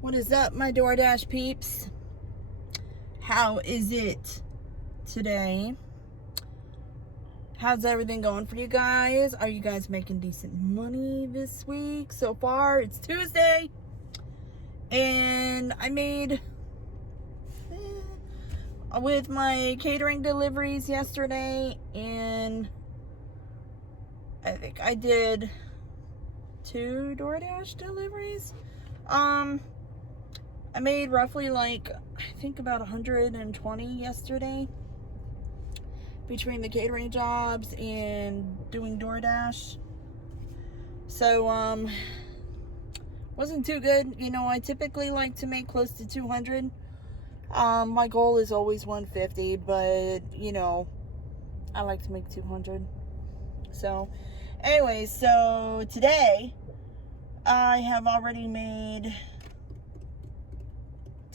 What is up, my DoorDash peeps? How is it today? How's everything going for you guys? Are you guys making decent money this week so far? It's Tuesday, and I made with my catering deliveries yesterday, and I think I did 2 DoorDash deliveries. I made roughly I think about 120 yesterday between the catering jobs and doing DoorDash. So, wasn't too good. You know, I typically like to make close to 200. My goal is always 150, but, you know, I like to make 200. So, anyway, so today I have already made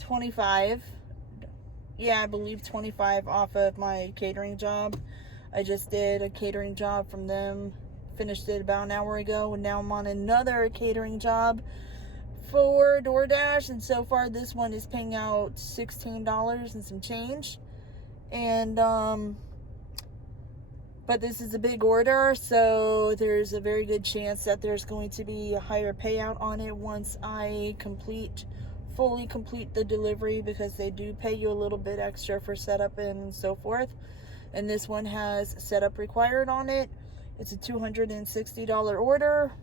25. Yeah, I believe 25 off of my catering job. I just did a catering job from them, finished it about an hour ago, and now I'm on another catering job for DoorDash, and so far this one is paying out $16 and some change. And but this is a big order, so there's a very good chance that there's going to be a higher payout on it once I fully complete the delivery, because they do pay you a little bit extra for setup and so forth. And this one has setup required on it. It's a $260 order.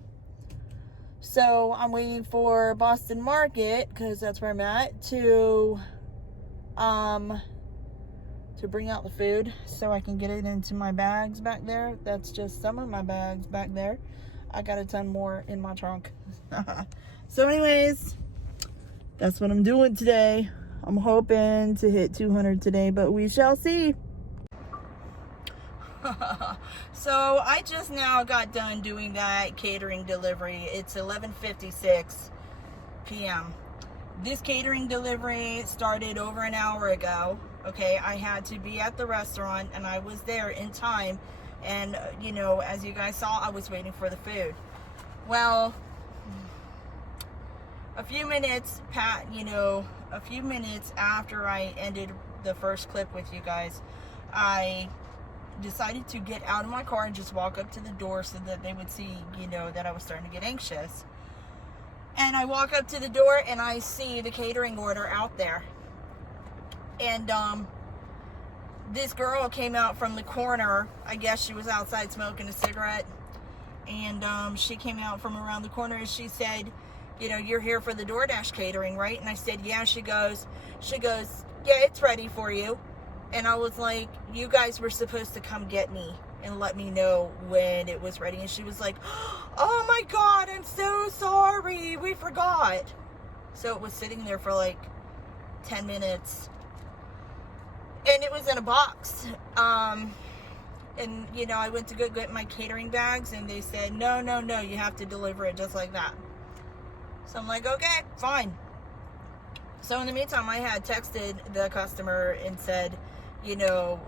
So I'm waiting for Boston Market, because that's where I'm at, to bring out the food so I can get it into my bags back there. That's just some of my bags back there. I got a ton more in my trunk. So anyways, that's what I'm doing today. I'm hoping to hit 200 today, but we shall see. So I just now got done doing that catering delivery. It's 11:56 p.m. This catering delivery started over an hour ago. Okay, I had to be at the restaurant, and I was there in time. And, you know, as you guys saw, I was waiting for the food. Well, a few minutes after I ended the first clip with you guys, I decided to get out of my car and just walk up to the door so that they would see, you know, that I was starting to get anxious. And I walk up to the door and I see the catering order out there. And this girl came out from the corner. I guess she was outside smoking a cigarette. And she came out from around the corner and she said, you know, you're here for the DoorDash catering, right? And I said, yeah. She goes, yeah, it's ready for you. And I was like, you guys were supposed to come get me and let me know when it was ready. And she was like, oh my God, I'm so sorry, we forgot. So it was sitting there for like 10 minutes. And it was in a box. And, you know, I went to go get my catering bags, and they said, no, you have to deliver it just like that. So I'm like, okay, fine. So in the meantime, I had texted the customer and said, you know,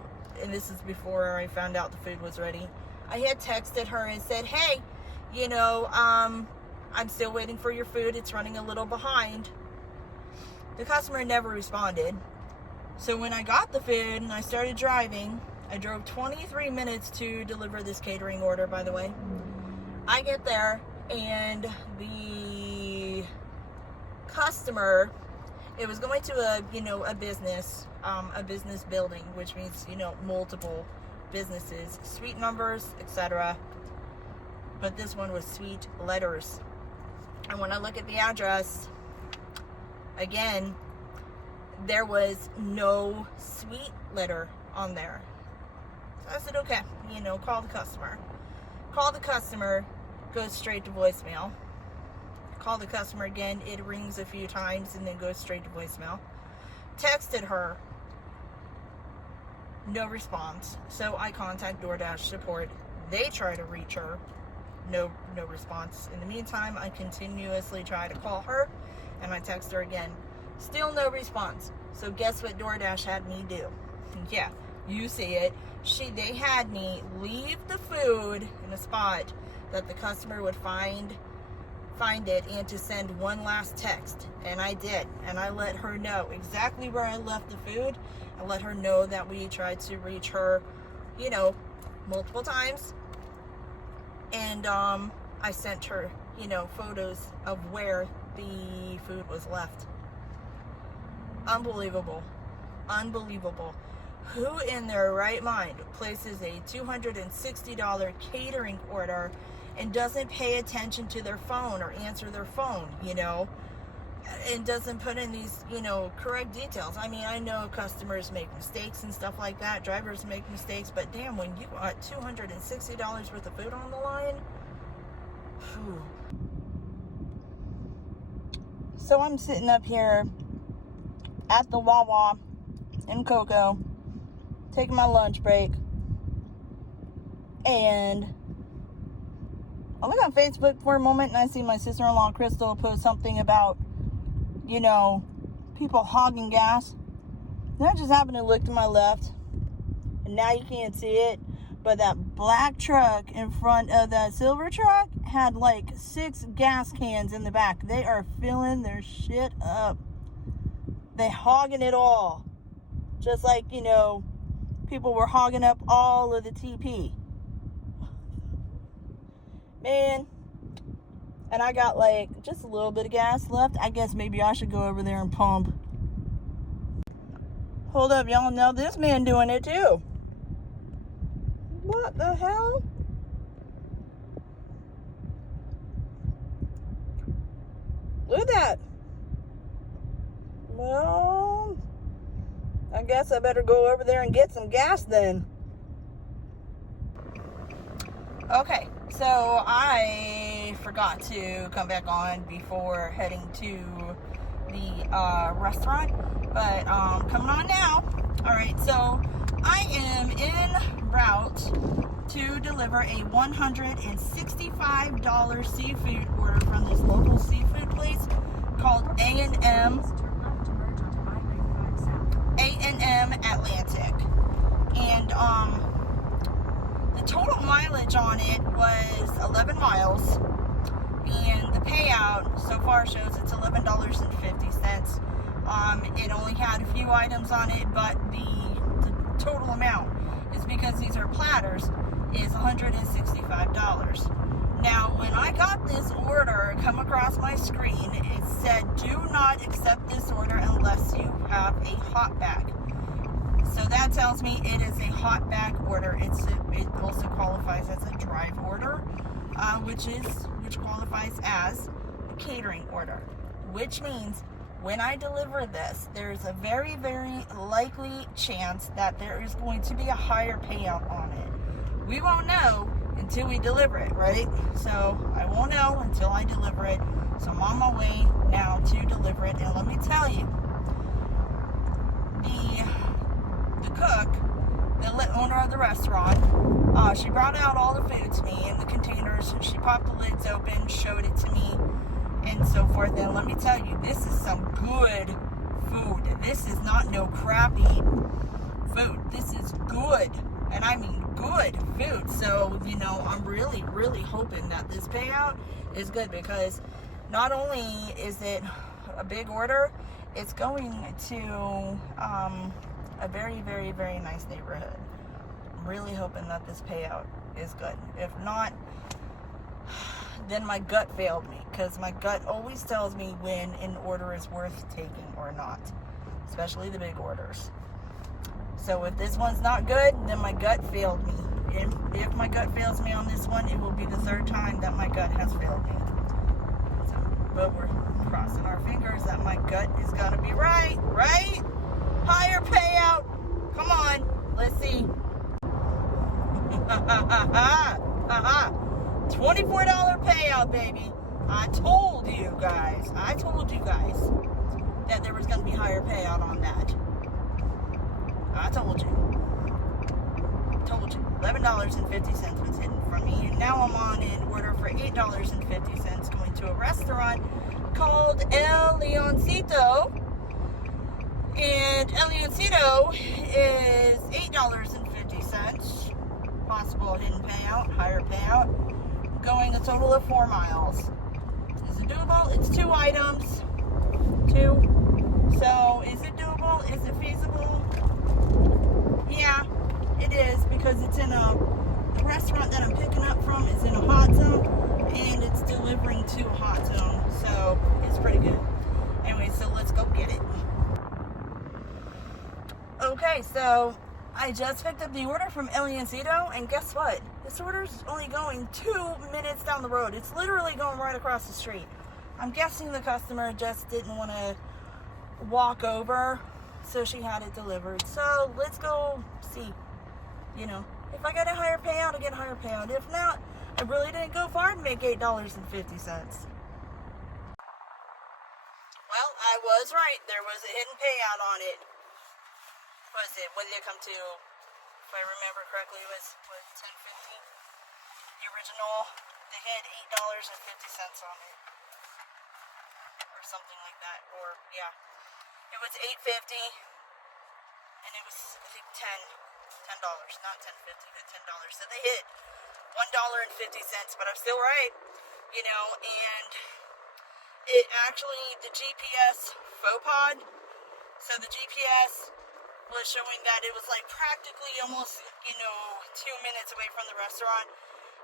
and this is before I found out the food was ready. I had texted her and said, hey, you know, I'm still waiting for your food. It's running a little behind. The customer never responded. So when I got the food and I started driving, I drove 23 minutes to deliver this catering order, by the way. I get there, and the customer, it was going to a business building, which means, you know, multiple businesses, suite numbers, etc. But this one was suite letters. And when I look at the address, again, there was no suite letter on there. So I said, okay, you know, call the customer. Call the customer, goes straight to voicemail. Call the customer again, it rings a few times and then goes straight to voicemail. Texted her, no response. So I contact DoorDash support. They try to reach her, no response. In the meantime, I continuously try to call her, and I text her again. Still no response. So guess what DoorDash had me do? Yeah, you see it. They had me leave the food in a spot that the customer would find find it and to send one last text. And I did. And I let her know exactly where I left the food. I let her know that we tried to reach her, you know, multiple times. And I sent her, you know, photos of where the food was left. Unbelievable. Unbelievable. Who in their right mind places a $260 catering order and doesn't pay attention to their phone or answer their phone, you know, and doesn't put in these, you know, correct details? I mean, I know customers make mistakes and stuff like that. Drivers make mistakes, but damn, when you got $260 worth of food on the line, whew. So I'm sitting up here at the Wawa in Cocoa, taking my lunch break, and I look on Facebook for a moment and I see my sister-in-law Crystal post something about, you know, people hogging gas. And I just happened to look to my left, and now you can't see it, but that black truck in front of that silver truck had like 6 gas cans in the back. They are filling their shit up. They hogging it all. Just like, you know, people were hogging up all of the TP. Man. And I got like just a little bit of gas left. I guess maybe I should go over there and pump. Hold up, y'all. Now this man doing it too. What the hell? Look at that. Well, I guess I better go over there and get some gas then. Okay, so I forgot to come back on before heading to the restaurant, but coming on now. All right, so I am en route to deliver a $165 seafood order from this local seafood place called A&M Atlantic. And the total mileage on it was 11 miles, and the payout so far shows it's $11.50. It only had a few items on it, but the total amount is, because these are platters, is $165. Now, when I got this order come across my screen, it said, do not accept this order unless you have a hot bag. So that tells me it is a hot bag order. It also qualifies as a drive order, which qualifies as a catering order, which means when I deliver this, there's a very, very likely chance that there is going to be a higher payout on it. We won't know until we deliver it, right? So I won't know until I deliver it. So I'm on my way now to deliver it. And let me tell you, the cook, the owner of the restaurant, she brought out all the food to me in the containers. She popped the lids open, showed it to me, and so forth. And let me tell you, this is some good food. This is not no crappy food. This is good, and I mean good food. So, you know, I'm really, really hoping that this payout is good, because not only is it a big order, it's going to a very, very, very nice neighborhood. I'm really hoping that this payout is good. If not, then my gut failed me, because my gut always tells me when an order is worth taking or not, especially the big orders. So if this one's not good, then my gut failed me. If my gut fails me on this one, it will be the 3rd time that my gut has failed me. So, but we're crossing our fingers that my gut is gonna be right? Higher payout. Come on, let's see. $24 payout, baby. I told you guys that there was going to be higher payout on that. I told you. $11.50 was hidden from me, and now I'm on an order for $8.50 going to a restaurant called El Leoncito. And El Leoncito is $8.50. Possible hidden payout, higher payout. Going a total of 4 miles. doable. It's 2 items. 2. So is it doable? Is it feasible? Yeah, it is, because it's in the restaurant that I'm picking up from is in a hot zone, and it's delivering to a hot zone, so it's pretty good. Anyway, so let's go get it. Okay, so I just picked up the order from El Yancito, and guess what? This order's only going 2 minutes down the road. It's literally going right across the street. I'm guessing the customer just didn't want to walk over, so she had it delivered. So let's go see. You know, if I get a higher payout, I get a higher payout. If not, I really didn't go far to make $8.50. Well, I was right. There was a hidden payout on it. What did it come to? If I remember correctly, it was $10.50. The original, they had $8.50 on it, or something like that. Or yeah, it was $8.50, and it was, I think, $10, not $10.50, but $10. So they hit $1.50, but I'm still right, you know. And it actually, the GPS faux pod, so the GPS was showing that it was like practically almost, 2 minutes away from the restaurant.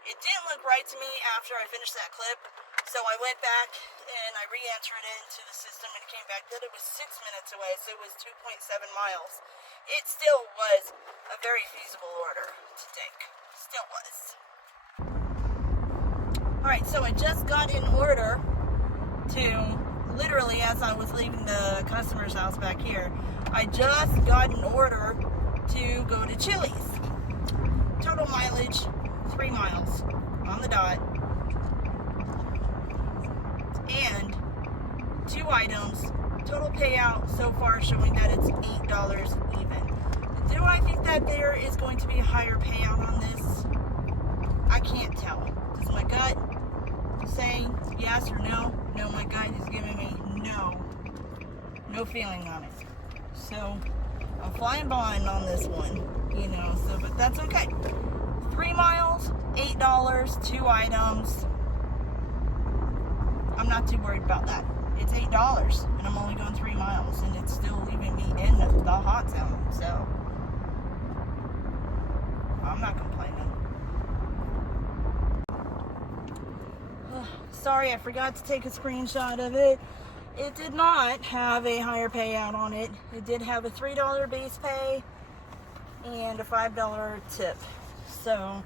It didn't look right to me after I finished that clip, so I went back and I re-entered it into the system, and it came back that it was 6 minutes away, so it was 2.7 miles. It still was a very feasible order to take. Still was. Alright, so I just got an order to, literally as I was leaving the customer's house back here, I just got an order to go to Chili's. Total mileage, 3 miles on the dot. And 2 items. Total payout so far showing that it's $8 even. Do I think that there is going to be a higher payout on this? I can't tell. Does my gut say yes or no? No, my gut is giving me no. No feeling on it. So I'm flying blind on this one, so, but that's okay. 3 miles, $8, 2 items. I'm not too worried about that. It's $8, and I'm only going 3 miles, and it's still leaving me in the hot zone, so I'm not complaining. Sorry, I forgot to take a screenshot of it. It did not have a higher payout on it. It did have a $3 base pay and a $5 tip. So,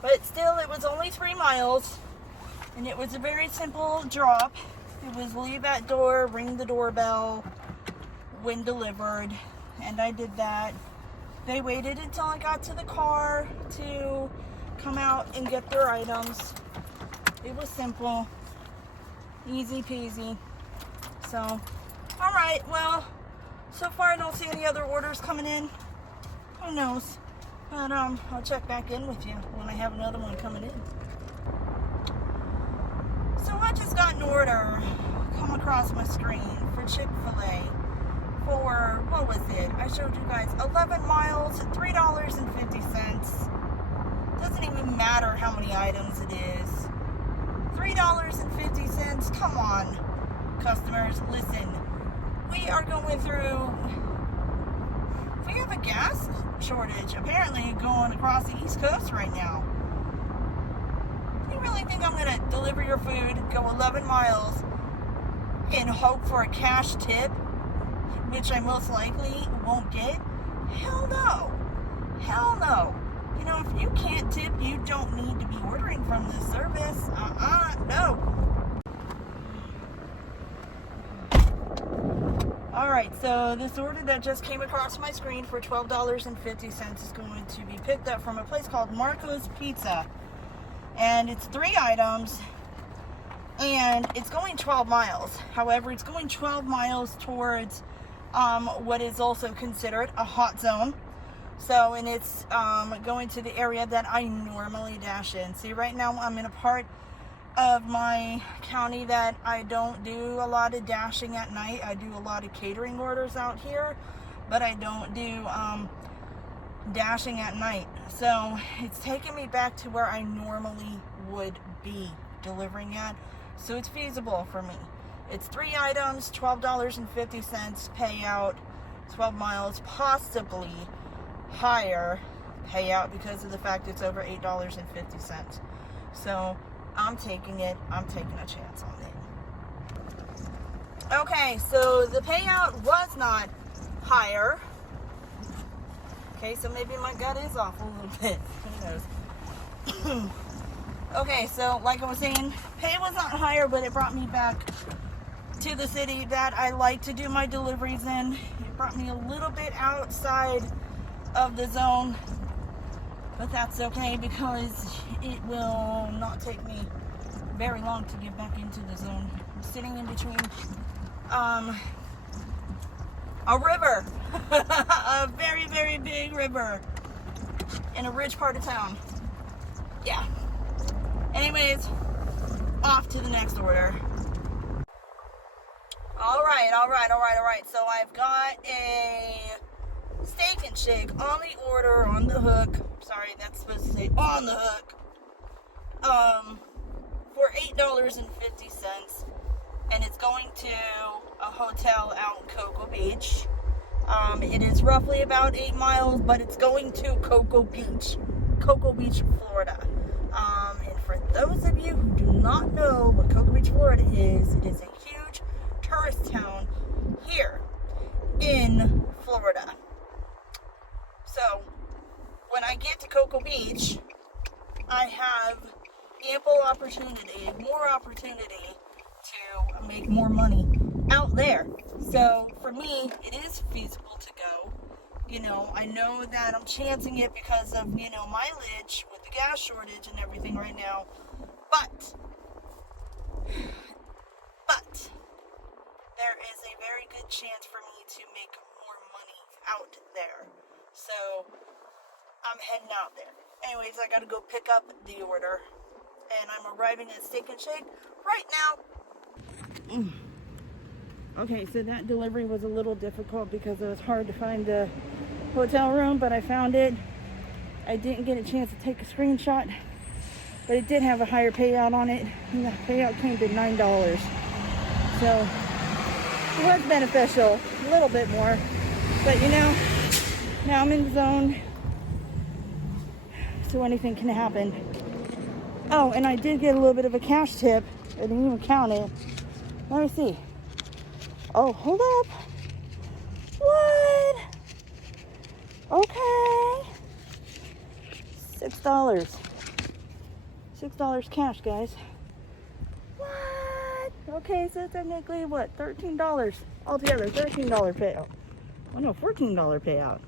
but still, it was only 3 miles, and it was a very simple drop. It was leave at door, ring the doorbell when delivered, and I did that. They waited until I got to the car to come out and get their items. It was simple, easy peasy. So, alright, well, so far I don't see any other orders coming in. Who knows? But I'll check back in with you when I have another one coming in. So I just got an order come across my screen for Chick-fil-A for, what was it? I showed you guys 11 miles, $3.50. Doesn't even matter how many items it is. $3.50, come on. Customers, listen, we are going through, we have a gas shortage apparently going across the East Coast right now. You really think I'm going to deliver your food, go 11 miles, and hope for a cash tip, which I most likely won't get? Hell no. Hell no. If you can't tip, you don't need to be ordering from this service. No. Alright, so this order that just came across my screen for $12.50 is going to be picked up from a place called Marco's Pizza. And it's 3 items, and it's going 12 miles. However, it's going 12 miles towards what is also considered a hot zone. So, and it's going to the area that I normally dash in. See, right now I'm in a part of my county that I don't do a lot of dashing at night. I do a lot of catering orders out here, but I don't do dashing at night. So it's taking me back to where I normally would be delivering at. So it's feasible for me. It's 3 items, $12.50 payout, 12 miles, possibly higher payout because of the fact it's over $8.50. So I'm taking it. I'm taking a chance on it. Okay, so the payout was not higher. Okay, so maybe my gut is off a little bit. Who knows? Okay, so like I was saying, pay was not higher, but it brought me back to the city that I like to do my deliveries in. It brought me a little bit outside of the zone, but that's okay because it will not take me very long to get back into the zone. I'm sitting in between a river, a very, very big river in a rich part of town. Yeah. Anyways, off to the next order. All right. So I've got a steak and shake on the order, on the hook. Sorry, that's supposed to say on the hook. For $8.50. And it's going to a hotel out in Cocoa Beach. It is roughly about 8 miles, but it's going to Cocoa Beach, Florida. And for those of you who do not know what Cocoa Beach, Florida is, it is a huge tourist town here in Florida. So when I get to Cocoa Beach, I have more opportunity to make more money out there. So for me, it is feasible to go. You know, I know that I'm chancing it because of, mileage with the gas shortage and everything right now. But there is a very good chance for me to make more money out there. So I'm heading out there. Anyways, I gotta go pick up the order. And I'm arriving at Steak and Shake right now. Okay, so that delivery was a little difficult because it was hard to find the hotel room, but I found it. I didn't get a chance to take a screenshot, but it did have a higher payout on it, and the payout came to $9. So it was beneficial, a little bit more, but now I'm in the zone, so anything can happen. Oh, and I did get a little bit of a cash tip. I didn't even count it. Let me see. Oh, hold up. What? Okay. $6. $6 cash, guys. What? Okay, so technically, what? $13 altogether. $13 payout. Oh, no, $14 payout.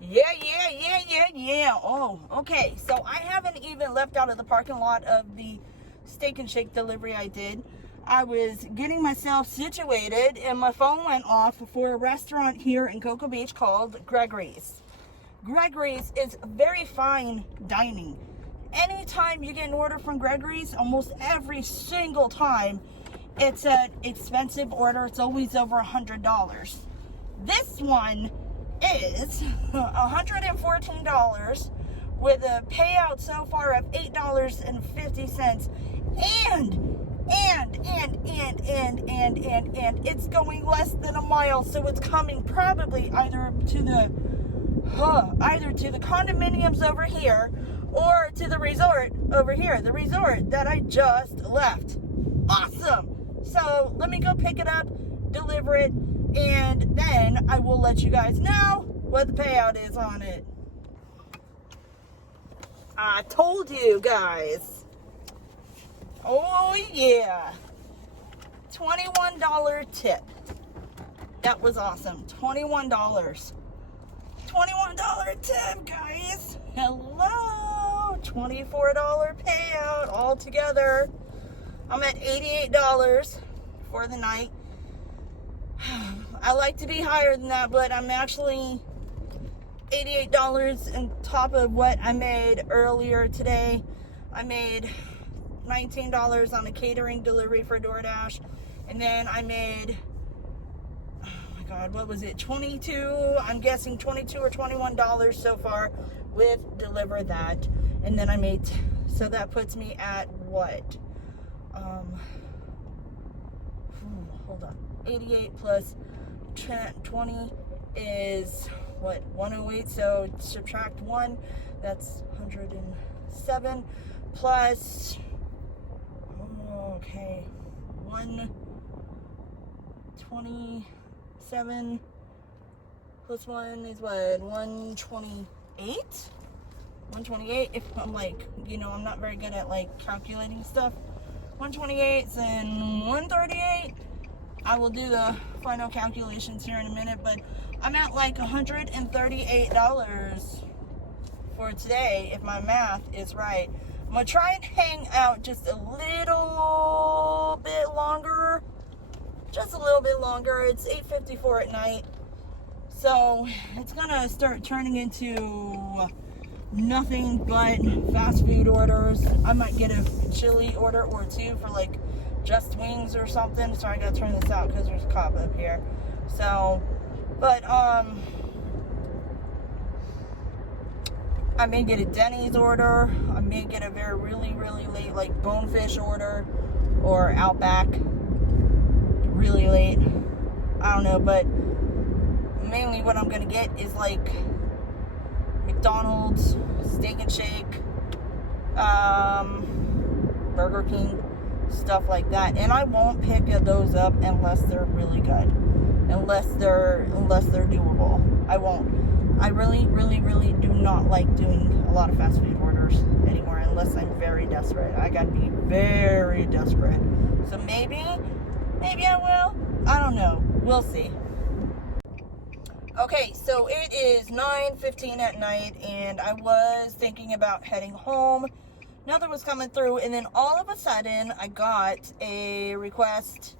Yeah. Oh, okay. So I haven't even left out of the parking lot of the Steak and Shake delivery I did. I was getting myself situated and my phone went off for a restaurant here in Cocoa Beach called Gregory's. Gregory's is very fine dining. Anytime you get an order from Gregory's, almost every single time, it's an expensive order. It's always over $100. This one is $114 with a payout so far of $8.50, and it's going less than a mile, so it's coming probably either to the condominiums over here or to the resort over here, the resort that I just left. Awesome. So let me go pick it up, deliver it, and then I will let you guys know what the payout is on it. I told you guys. Oh yeah. $21 tip. That was awesome. $21. $21 tip, guys. Hello. $24 payout altogether. I'm at $88 for the night. I like to be higher than that, but I'm actually $88 on top of what I made earlier today. I made $19 on a catering delivery for DoorDash, and then I made, oh my god, what was it, 22, I'm guessing $22 or $21 so far with Deliver That, and then I made, so that puts me at what, Hold on. 88 plus 20 is what? 108. So subtract 1, that's 107 plus, okay, 127 plus 1 is what? 128? 128, if I'm like, I'm not very good at like calculating stuff. 128 and 138. I will do the final calculations here in a minute, but I'm at like $138 for today, if my math is right. I'm gonna try and hang out just a little bit longer. Just a little bit longer. It's 8:54 at night. So it's gonna start turning into nothing but fast food orders. I might get a chili order or two for like just wings or something. Sorry, I gotta turn this out because there's a cop up here. So, but I may get a Denny's order. I may get a really late like Bonefish order, or Outback really late. I don't know, but mainly what I'm gonna get is like McDonald's, Steak and Shake, Burger King, stuff like that. And I won't pick those up unless they're really good, unless they're doable. I won't. I really do not like doing a lot of fast food orders anymore unless I'm very desperate. I gotta be very desperate. So maybe I will. I don't know. We'll see. Okay, so it is 9:15 at night, and I was thinking about heading home. Nothing was coming through, and then all of a sudden, I got a request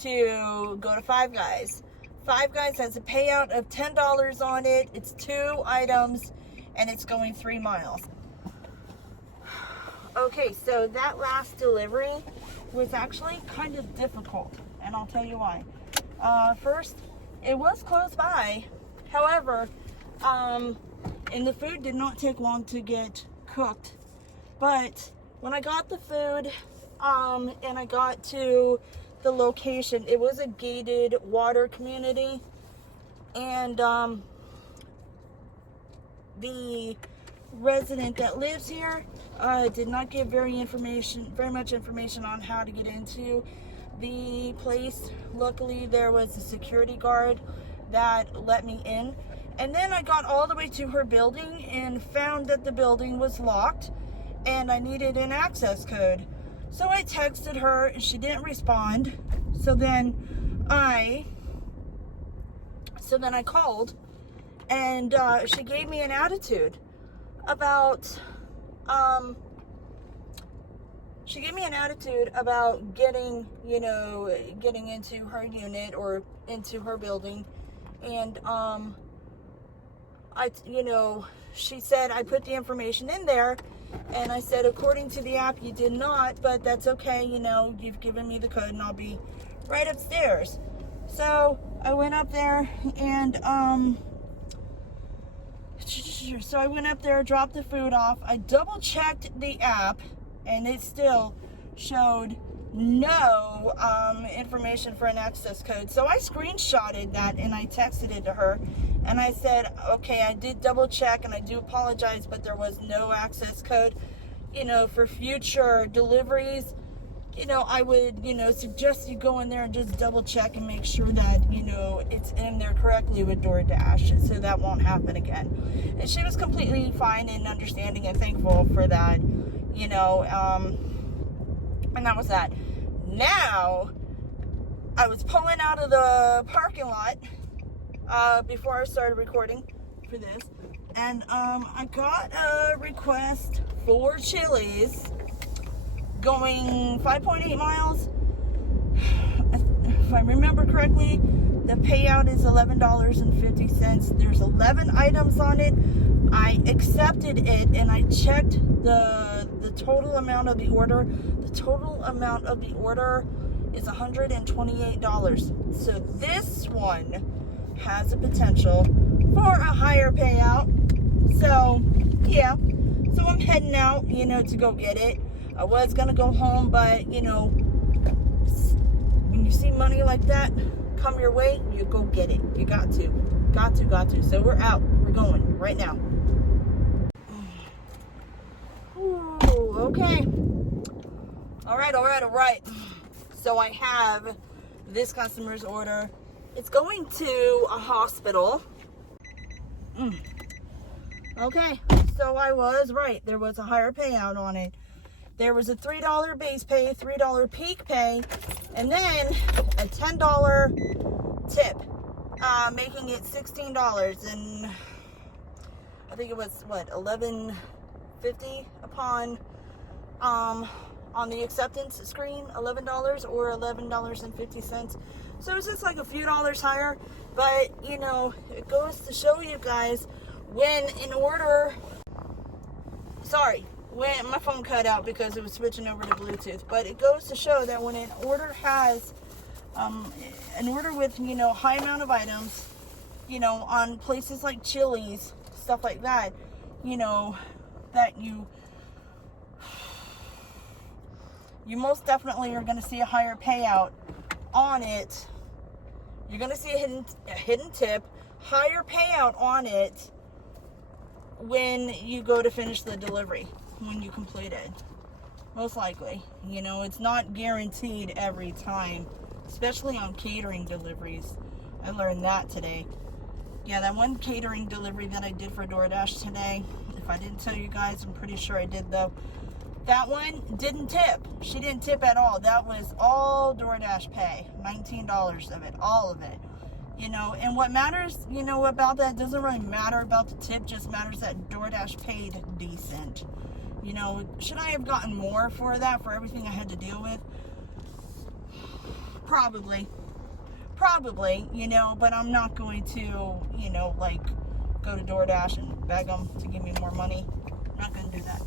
to go to Five Guys. Five Guys has a payout of $10 on it. It's 2 items, and it's going 3 miles. Okay, so that last delivery was actually kind of difficult, and I'll tell you why. First, it was close by. However, and the food did not take long to get cooked. But when I got the food, and I got to the location, it was a gated water community, and the resident that lives here did not give very much information on how to get into the place. Luckily, there was a security guard that let me in, and then I got all the way to her building and found that the building was locked and I needed an access code. So I texted her and she didn't respond. So then I called, and she gave me an attitude about getting into her unit or into her building. And she said I put the information in there, and I said, according to the app, you did not, but that's okay. You've given me the code, and I'll be right upstairs. So I went up there, and dropped the food off. I double checked the app, and it still showed no information for an access code. So I screenshotted that and I texted it to her, and I said, okay, I did double check and I do apologize, but there was no access code. For future deliveries, I would, suggest you go in there and just double check and make sure that, it's in there correctly with DoorDash, so that won't happen again. And she was completely fine and understanding and thankful for that, and that was that. Now, I was pulling out of the parking lot before I started recording for this, and I got a request for Chili's going 5.8 miles. If I remember correctly, the payout is $11.50. There's 11 items on it. I accepted it, and I checked the total amount of the order. The total amount of the order is $128. So this one has a potential for a higher payout. So yeah, so I'm heading out, to go get it. I was gonna go home, but you know, when you see money like that come your way, you go get it. You got to. So we're out. We're going right now. Ooh, okay. All right. So I have this customer's order. It's going to a hospital. Okay, so I was right. There was a higher payout on it. There was a $3 base pay, $3 peak pay, and then a $10 tip, making it $16. And I think it was what, $11.50 upon on the acceptance screen, $11 or $11.50. So it's just like a few dollars higher. But you know, it goes to show you guys, when my phone cut out because it was switching over to Bluetooth. But it goes to show that when an order has an order with, you know, high amount of items, you know, on places like Chili's, stuff like that, you know, that you most definitely are going to see a higher payout on it. You're going to see a hidden tip, higher payout on it when you go to finish the delivery, when you complete it. Most likely. You know, it's not guaranteed every time, especially on catering deliveries. I learned that today. Yeah, that one catering delivery that I did for DoorDash today, if I didn't tell you guys, I'm pretty sure I did though. That one didn't tip. She didn't tip at all. That was all DoorDash pay. $19 of it. All of it. You know, and what matters, you know, about that doesn't really matter about the tip. Just matters that DoorDash paid decent. You know, should I have gotten more for that, for everything I had to deal with? Probably, you know, but I'm not going to, you know, like, go to DoorDash and beg them to give me more money. I'm not going to do that.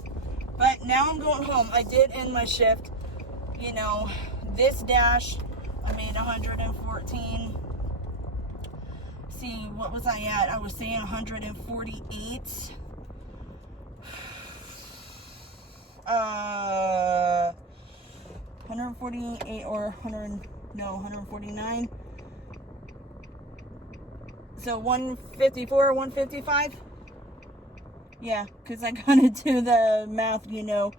But now I'm going home. I did end my shift. You know, this dash, I made 114. See, what was I at? I was saying 148. 148 or 149. So 154, 155. Yeah, because I gotta do the math, you know.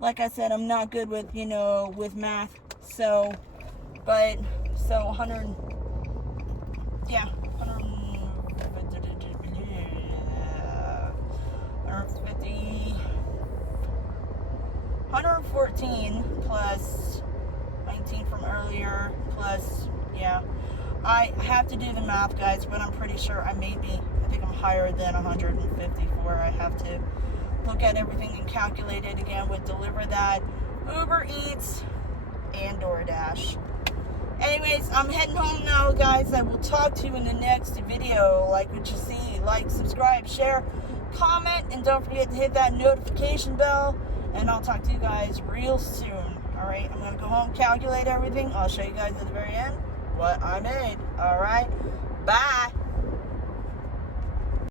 Like I said, I'm not good with, you know, with math. So, but, so 100, yeah, 150, 114 plus 19 from earlier, plus, yeah. I have to do the math, guys, but I'm pretty sure I think I'm higher than 154. I have to look at everything and calculate it again with Deliver That, Uber Eats, and DoorDash. Anyways, I'm heading home now, guys. I will talk to you in the next video. Like what you see, like, subscribe, share, comment, and don't forget to hit that notification bell. And I'll talk to you guys real soon. Alright, I'm going to go home, calculate everything. I'll show you guys at the very end what I made. Alright, bye.